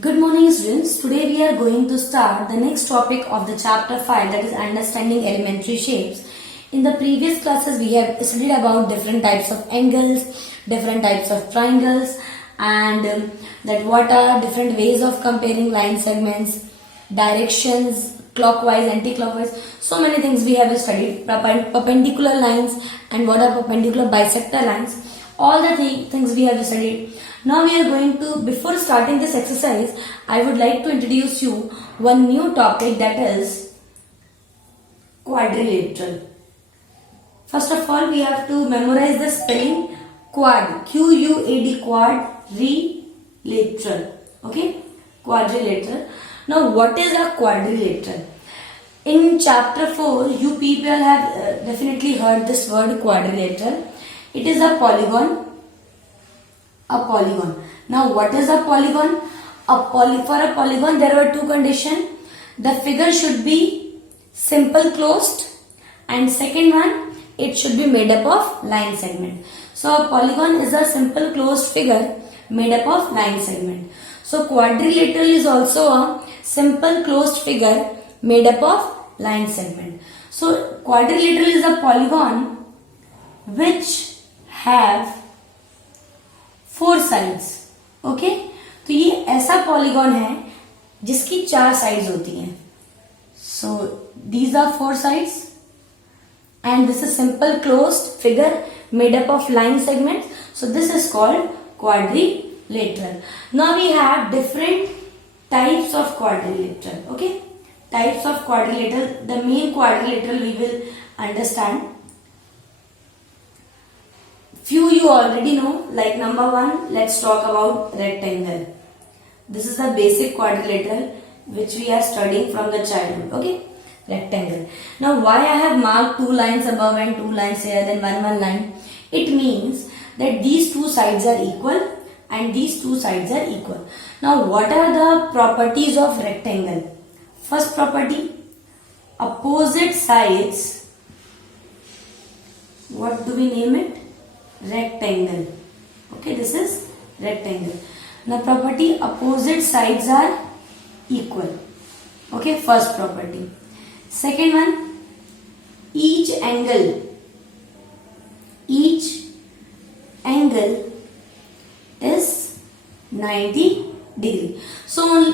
Good morning students. Today we are going to start the next topic of the chapter 5, that is understanding elementary shapes. In the previous classes we have studied about different types of angles, different types of triangles, and that what are different ways of comparing line segments, directions, clockwise, anti-clockwise. So many things we have studied, perpendicular lines and what are perpendicular bisector lines. All the things we have studied. Now we are going to, before starting this exercise, I would like to introduce you one new topic, that is quadrilateral. First of all, we have to memorize the spelling quad, Q-U-A-D, quadrilateral. Okay, quadrilateral. Now what is a quadrilateral? In chapter 4, you people have definitely heard this word quadrilateral. It is a polygon. A polygon. Now what is a polygon? For a polygon there are two conditions. The figure should be simple closed, and second one, it should be made up of line segment. So a polygon is a simple closed figure made up of line segment. So quadrilateral is also a simple closed figure made up of line segment. So quadrilateral is a polygon which have 4 sides. Okay, तो ये ऐसा polygon है जिसकी 4 sides होती हैं. So these are 4 sides and this is simple closed figure made up of line segments. So this is called quadrilateral. Now we have different types of quadrilateral. Okay, types of quadrilateral. The main quadrilateral we will understand. Few you already know, like number 1, let's talk about rectangle. This is the basic quadrilateral which we are studying from the childhood. Okay, rectangle. Now why I have marked 2 lines above and 2 lines here, then one line? It means that these 2 sides are equal and these 2 sides are equal. Now what are the properties of rectangle? First property, opposite sides. What do we name it? Rectangle. Okay, this is rectangle. Now property, opposite sides are equal. Okay, first property. Second one, each angle is 90 degree. So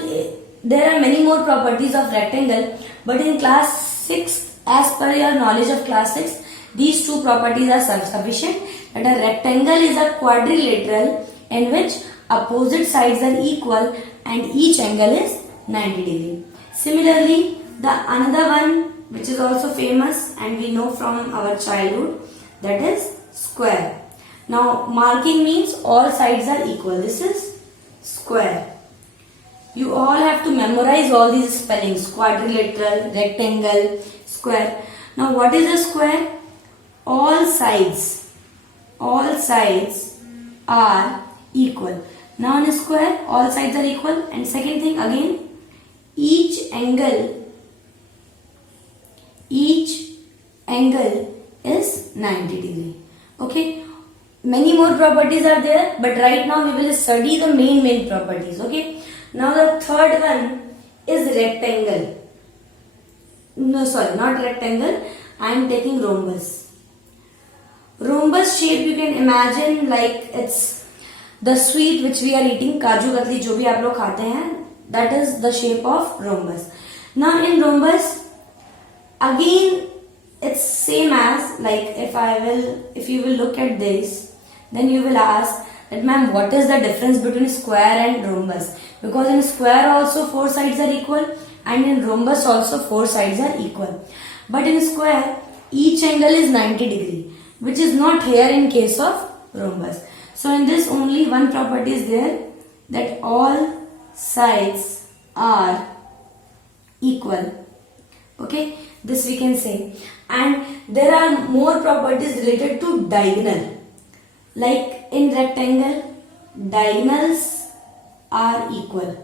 there are many more properties of rectangle, but in class 6, as per your knowledge of class 6, these 2 properties are sufficient. That a rectangle is a quadrilateral in which opposite sides are equal and each angle is 90 degree. Similarly, the another one which is also famous and we know from our childhood, that is square. Now marking means all sides are equal. This is square. You all have to memorize all these spellings: quadrilateral, rectangle, square. Now what is a square? All sides are equal. Now in a square, all sides are equal. And second thing again, each angle is 90 degree. Okay, many more properties are there, but right now we will study the main properties. Okay, now the third one is rectangle. No, sorry, not rectangle. I am taking rhombus. Rhombus shape you can imagine like it's the sweet which we are eating, kaju katli जो भी आप लोग खाते हैं, that is the shape of rhombus. Now in rhombus again it's same as, like if you will look at this, then you will ask that ma'am, what is the difference between square and rhombus? Because in square also 4 sides are equal and in rhombus also 4 sides are equal, but in square each angle is 90 degree, which is not here in case of rhombus. So in this only one property is there, that all sides are equal. Okay, this we can say. And there are more properties related to diagonal. Like in rectangle, diagonals are equal.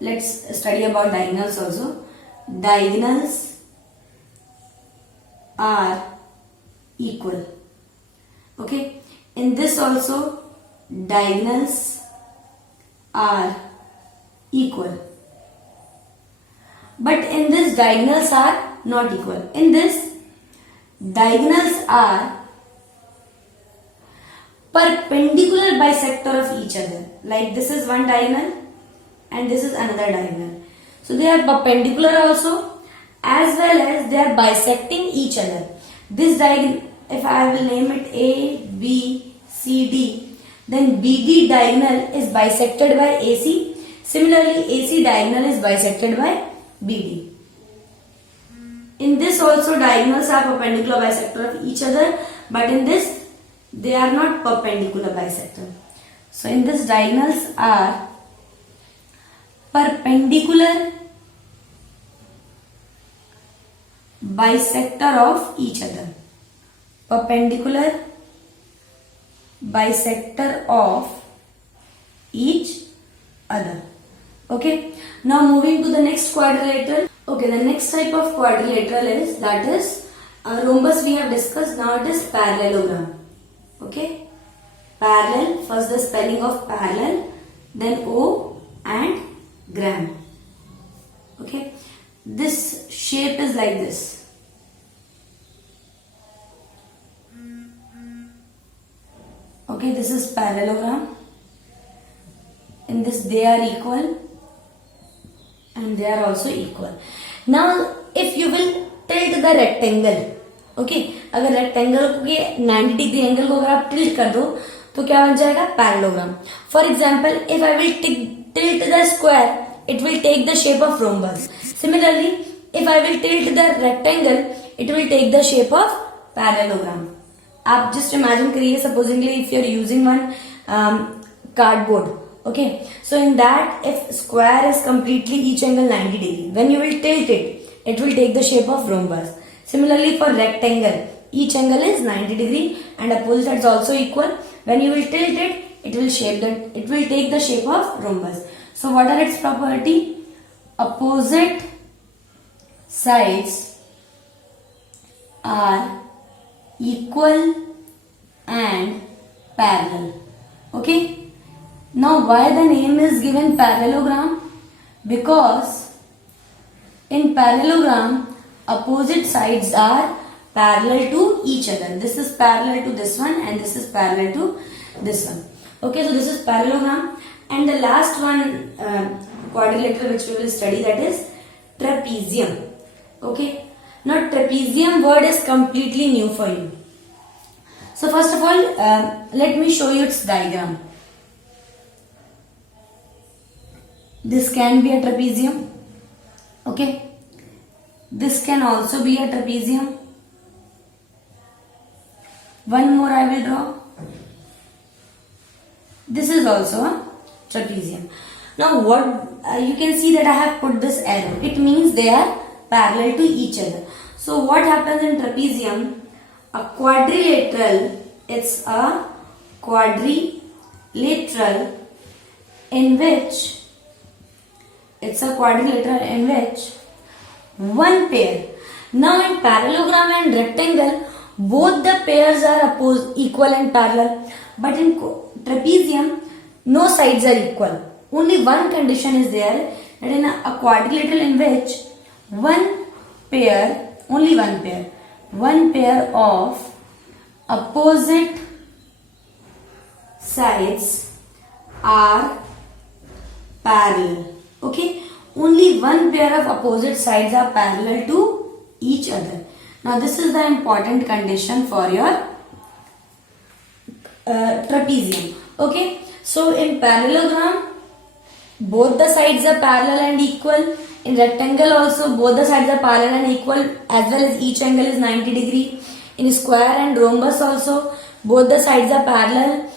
Let's study about diagonals also. Diagonals are equal. Okay, in this also diagonals are equal. But in this, diagonals are not equal. In this, diagonals are perpendicular bisector of each other. Like this is one diagonal and this is another diagonal. So they are perpendicular also, as well as they are bisecting each other. This diagonal, if I will name it A, B, C, D, then BD diagonal is bisected by AC. Similarly, AC diagonal is bisected by BD. In this also, diagonals are perpendicular bisector of each other, but in this they are not perpendicular bisector. So in this, diagonals are perpendicular bisector of each other. Perpendicular bisector of each other. Okay. Now moving to the next quadrilateral. Okay, the next type of quadrilateral is, that is rhombus we have discussed. Now it is parallelogram. Okay. Parallel, first the spelling of parallel, then O and gram. Okay. This shape is like this. Okay, this is parallelogram. In this they are equal and they are also equal. Now if you will tilt the rectangle, okay, अगर rectangle के 90 degree angle को अगर आप tilt कर दो तो क्या बन जाएगा? Parallelogram. For example, if I will tilt the square, it will take the shape of rhombus. Similarly, if I will tilt the rectangle, it will take the shape of parallelogram. आप just imagine करिए, supposingly if you are using one cardboard, okay, so in that, if square is completely each angle 90 degree, when you will tilt it, it will take the shape of rhombus. Similarly for rectangle, each angle is 90 degree and opposite sides also equal. When you will tilt it, it will take the shape of rhombus. So what are its property? Opposite sides are equal and parallel. Okay. Now why the name is given parallelogram? Because in parallelogram, opposite sides are parallel to each other. This is parallel to this one and this is parallel to this one. Okay, so this is parallelogram. And the last one quadrilateral which we will study, that is trapezium. Okay. Now trapezium word is completely new for you. So first of all, let me show you its diagram. This can be a trapezium. Okay. This can also be a trapezium. One more I will draw. This is also a trapezium. Now what you can see that I have put this arrow. It means they are parallel to each other. So what happens in trapezium? A quadrilateral. It's a quadrilateral in which one pair. Now in parallelogram and rectangle, both the pairs are equal and parallel. But in trapezium, no sides are equal. Only one condition is there, that in a quadrilateral in which one pair of opposite sides are parallel. Okay, only one pair of opposite sides are parallel to each other. Now this is the important condition for your trapezium. Okay, so in parallelogram, both the sides are parallel and equal. In rectangle also, both the sides are parallel and equal, as well as each angle is 90 degree. In square and rhombus also, both the sides are parallel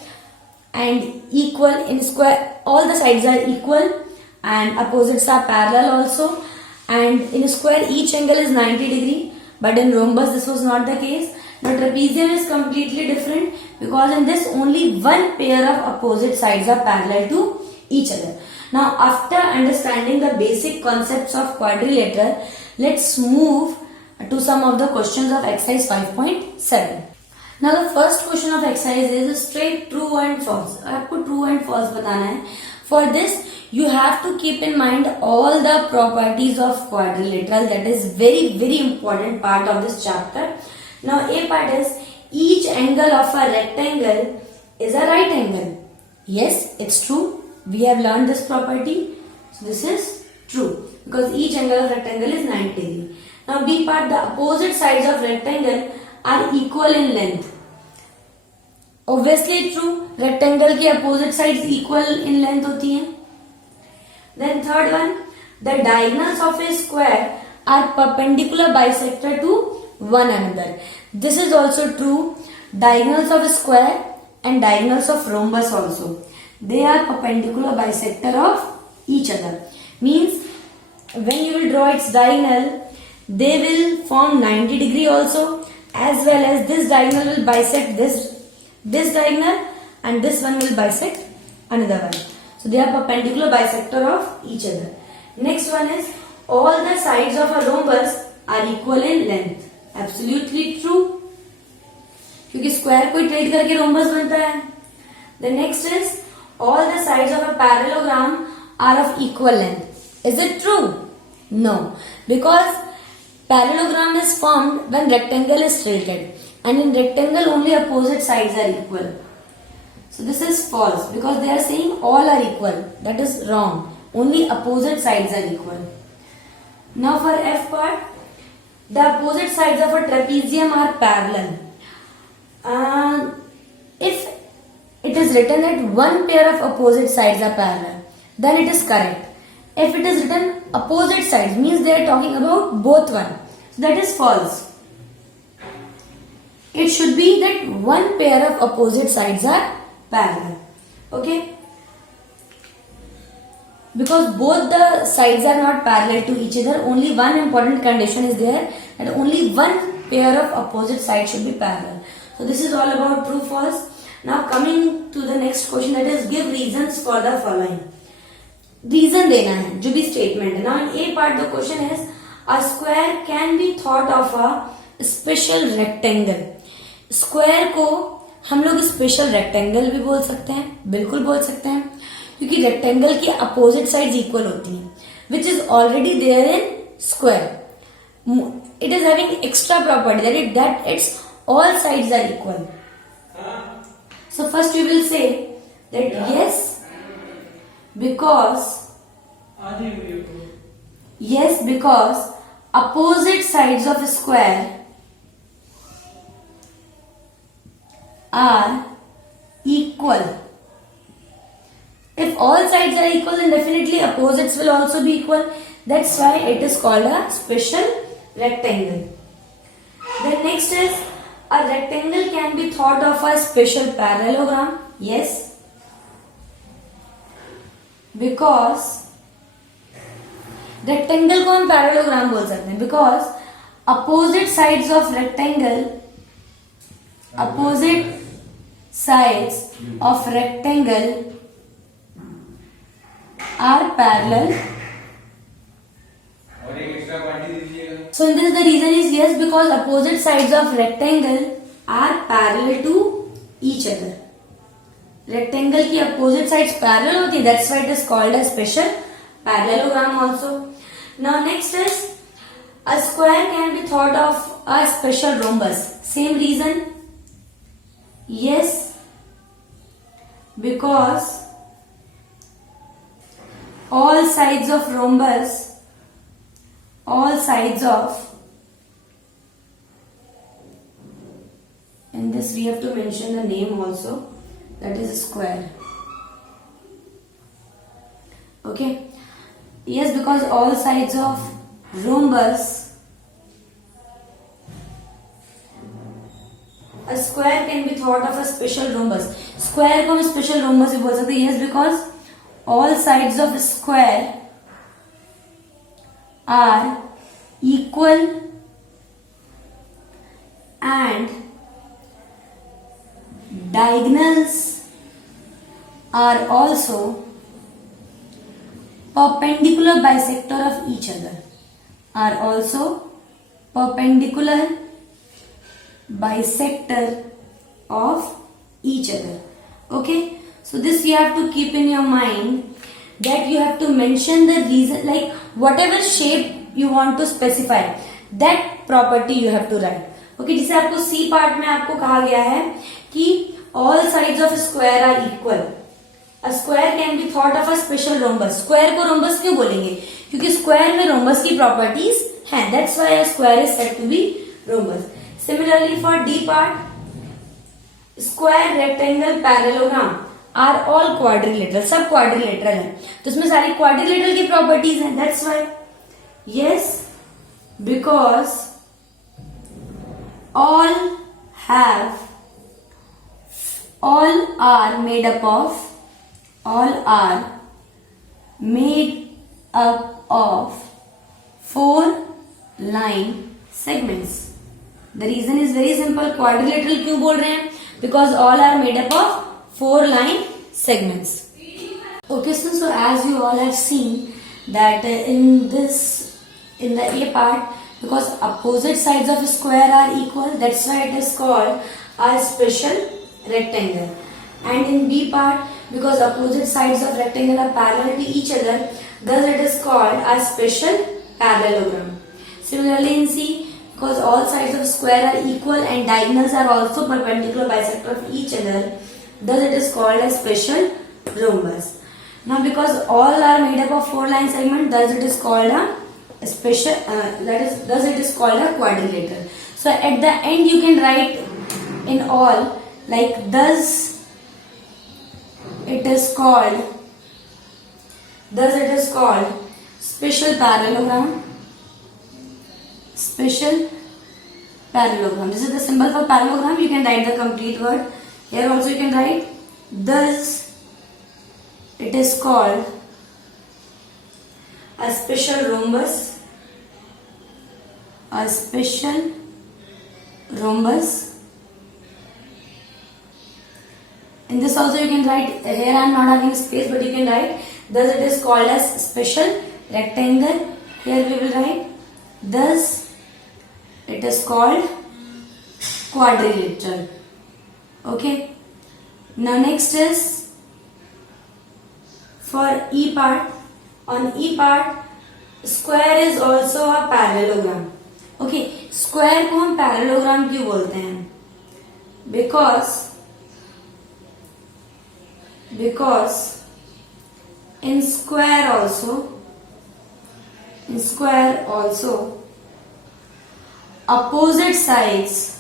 and equal. In square, all the sides are equal and opposites are parallel also. And in square, each angle is 90 degree. But in rhombus, this was not the case. Now trapezium is completely different, because in this only one pair of opposite sides are parallel to each other. Now after understanding the basic concepts of quadrilateral, let's move to some of the questions of exercise 5.7. Now the first question of exercise is straight true and false. आपको true and false बताना है. For this you have to keep in mind all the properties of quadrilateral. That is very important part of this chapter. Now A part is each angle of a rectangle is a right angle. Yes, it's true. We have learned this property. So this is true because each angle of rectangle is 90 degree. Now B part, the opposite sides of rectangle are equal in length. Obviously true, rectangle की opposite sides equal in length होती हैं. Then third one, the diagonals of a square are perpendicular bisector to one another. This is also true. Diagonals of a square and diagonals of rhombus also, they are perpendicular bisector of each other. Means when you will draw its diagonal, they will form 90 degree also, as well as this diagonal will bisect this diagonal and this one will bisect another one. So they are perpendicular bisector of each other. Next one is all the sides of a rhombus are equal in length. Absolutely true. क्योंकि square को trade करके rhombus बनता है. The next is all the sides of a parallelogram are of equal length. Is it true? No, because parallelogram is formed when rectangle is straightened, and in rectangle only opposite sides are equal. So this is false because they are saying all are equal. That is wrong. Only opposite sides are equal. Now for F part, the opposite sides of a trapezium are parallel. If it is written that one pair of opposite sides are parallel, then it is correct. If it is written opposite sides, means they are talking about both one. So that is false. It should be that one pair of opposite sides are parallel. Okay? Because both the sides are not parallel to each other, only one important condition is there, that only one pair of opposite sides should be parallel. So this is all about true false. Now coming to the next question, that is give reasons for the following. Reason देना है जो भी statement है. Now in A part the question is a square can be thought of a special rectangle. Square को हम लोग special rectangle भी बोल सकते हैं, बिल्कुल बोल सकते हैं, क्योंकि रेक्टेंगल की अपोजिट साइड्स इक्वल होती हैं, which is already there in square. It is having extra property that it's all sides are equal. So first you will say that yes, because opposite sides of a square are equal. If all sides are equal, then definitely opposites will also be equal. That's why it is called a special rectangle. The next is a rectangle can be thought of a special parallelogram. Yes, because rectangle को हम parallelogram बोल सकते हैं, because opposite sides of rectangle are parallel. So in this the reason is yes, because opposite sides of rectangle are parallel to each other. Rectangle की opposite sides parallel होती है, that's why it is called a special parallelogram also. Now next is a square can be thought of a special rhombus. Same reason. Yes, because all sides of rhombus, in this we have to mention the name also, that is square. Okay. Yes, because all sides of rhombus, a square can be thought of a special rhombus. Square को हम special rhombus भी बोल सकते हैं. Yes, because all sides of a square are equal and diagonals are also perpendicular bisector of each other. Are also perpendicular bisector of each other. Okay, so this you have to keep in your mind that you have to mention the reason, like whatever shape you want to specify, that property you have to write. Okay, जैसे आपको C part में आपको कहा गया है कि all sides of a square are equal. A square can be thought of a special rhombus. Square को rhombus क्यों बोलेंगे? क्योंकि square में rhombus की properties हैं. That's why a square is said to be rhombus. Similarly for D part, square, rectangle, parallelogram are all quadrilateral. सब quadrilateral है. तो इसमें सारी quadrilateral की properties हैं. That's why. Yes, because all are made up of 4 line segments. The reason is very simple. Quadrilateral क्यों बोल रहे हैं? Because all are made up of 4 line segments. Okay, so as you all have seen that in the A part, because opposite sides of a square are equal, that's why it is called a special rectangle. And in B part, because opposite sides of rectangle are parallel to each other, thus it is called a special parallelogram. Similarly in C, because all sides of square are equal and diagonals are also perpendicular bisector of each other, thus it is called a special rhombus. Now because all are made up of 4 line segment, thus it is called a special, thus it is called a quadrilateral. So at the end you can write in all, like thus it is called special parallelogram. Special parallelogram. This is the symbol for parallelogram. You can write the complete word. Here also you can write thus it is called a special rhombus. A special rhombus. In this also you can write, here I am not having space, but you can write thus it is called as special rectangle. Here we will write thus it is called quadrilateral. Okay. Now next is for E part. On E part, square is also a parallelogram. Okay, square को हम parallelogram क्यों बोलते हैं? Because in square also opposite sides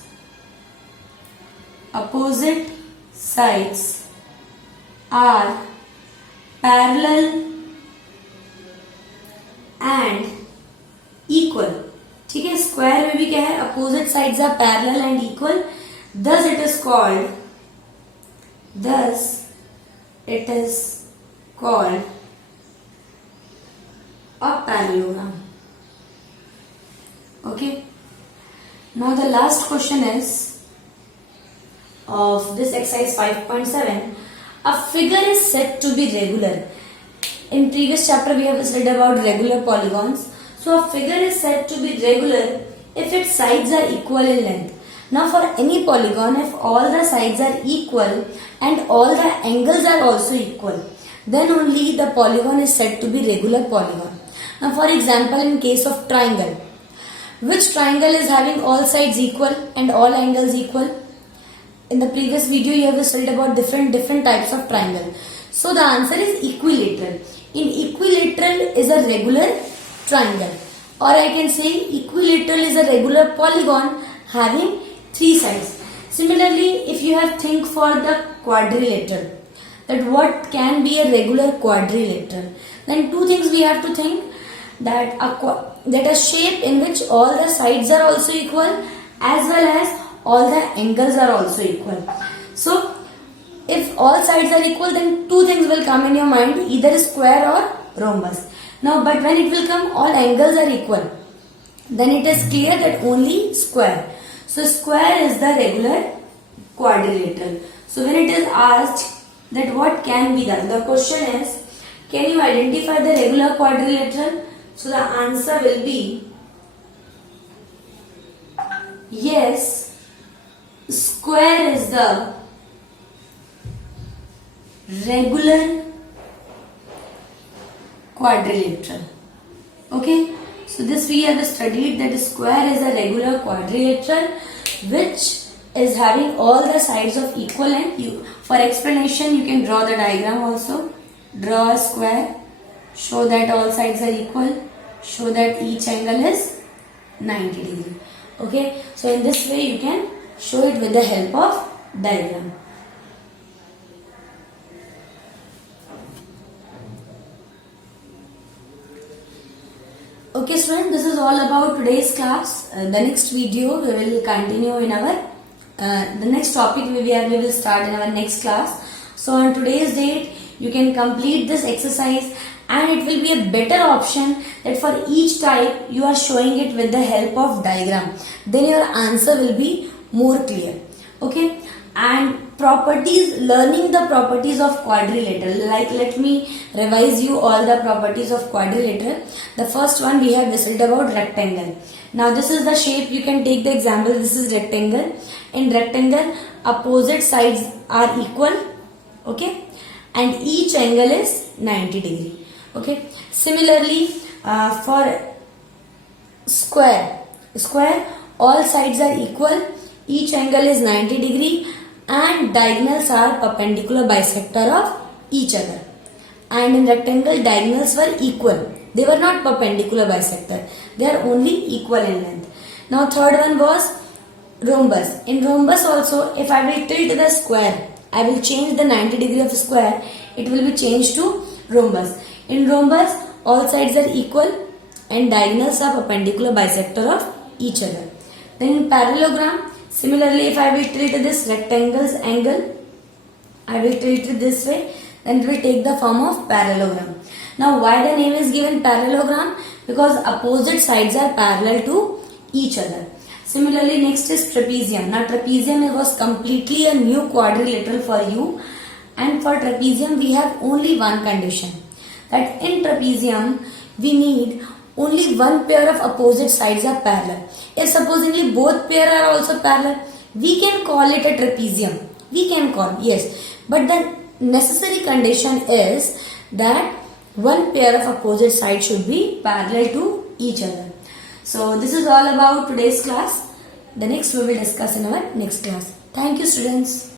are parallel and equal. ठीक है, square में भी क्या है? Opposite sides are parallel and equal, thus it is called a parallelogram. Okay. Now the last question is of this exercise 5.7. A figure is said to be regular. In previous chapter we have studied about regular polygons. So a figure is said to be regular if its sides are equal in length. Now for any polygon, if all the sides are equal and all the angles are also equal, then only the polygon is said to be regular polygon. Now for example, in case of triangle, which triangle is having all sides equal and all angles equal? In the previous video you have studied about different types of triangle. So the answer is equilateral. In equilateral is a regular triangle, or I can say equilateral is a regular polygon having 3 sides. Similarly, if you have think for the quadrilateral, that what can be a regular quadrilateral, then 2 things we have to think, that a shape in which all the sides are also equal as well as all the angles are also equal. So if all sides are equal, then 2 things will come in your mind, either square or rhombus. Now but when it will come all angles are equal, then it is clear that only square. So square is the regular quadrilateral. So when it is asked that what can be the question is, can you identify the regular quadrilateral? So the answer will be yes, square is the regular quadrilateral. Okay, so this we have studied that square is a regular quadrilateral which is having all the sides of equal length. For explanation, you can draw the diagram also. Draw a square, show that all sides are equal, show that each angle is 90 degree. Okay, so in this way you can show it with the help of diagram. Okay students, this is all about today's class. The next video we will continue in our the next topic we will start in our next class. So on today's date you can complete this exercise, and it will be a better option that for each type you are showing it with the help of diagram. Then your answer will be more clear. Okay, and properties, learning the properties of quadrilateral. Like, let me revise you all the properties of quadrilateral. The first one we have discussed about rectangle. Now this is the shape. You can take the example. This is rectangle. In rectangle, opposite sides are equal. Okay, and each angle is 90 degree. Okay, similarly for square, all sides are equal, each angle is 90 degree, and diagonals are perpendicular bisector of each other. And in rectangle, diagonals were equal, they were not perpendicular bisector, they are only equal in length. Now third one was rhombus. In rhombus also, if I will tilt the square, I will change the 90 degree of square, it will be changed to rhombus. In rhombus, all sides are equal and diagonals are perpendicular bisector of each other. Then in parallelogram, similarly, if I will tilt this rectangle's angle, I will tilt it this way, then it will take the form of parallelogram. Now why the name is given parallelogram? Because opposite sides are parallel to each other. Similarly, next is trapezium. Now trapezium was completely a new quadrilateral for you, and for trapezium we have only one condition, that in trapezium we need only one pair of opposite sides are parallel. If supposedly both pair are also parallel, we can call it a trapezium. We can call, yes, but the necessary condition is that one pair of opposite sides should be parallel to each other. So this is all about today's class. The next we will discuss in our next class. Thank you students.